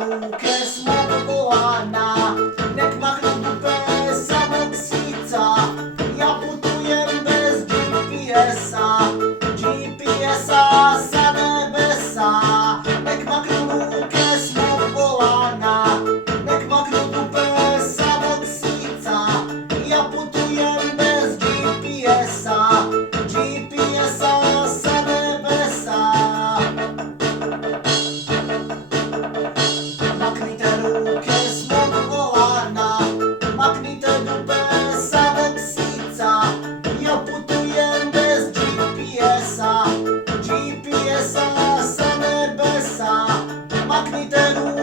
руки смокована, як махну дупе самоксіця. Я путуєм без GPS-а, GPS-а за небеса. Як махну руки смокована, як махну дупе самоксіця. Я путуєм без GPS-а, GPS-а за небеса. Maknite ruke smokovana, maknite dupę samoksyca. Ja putujem bez GPS-a, GPS-a za nebesa. Maknite ruke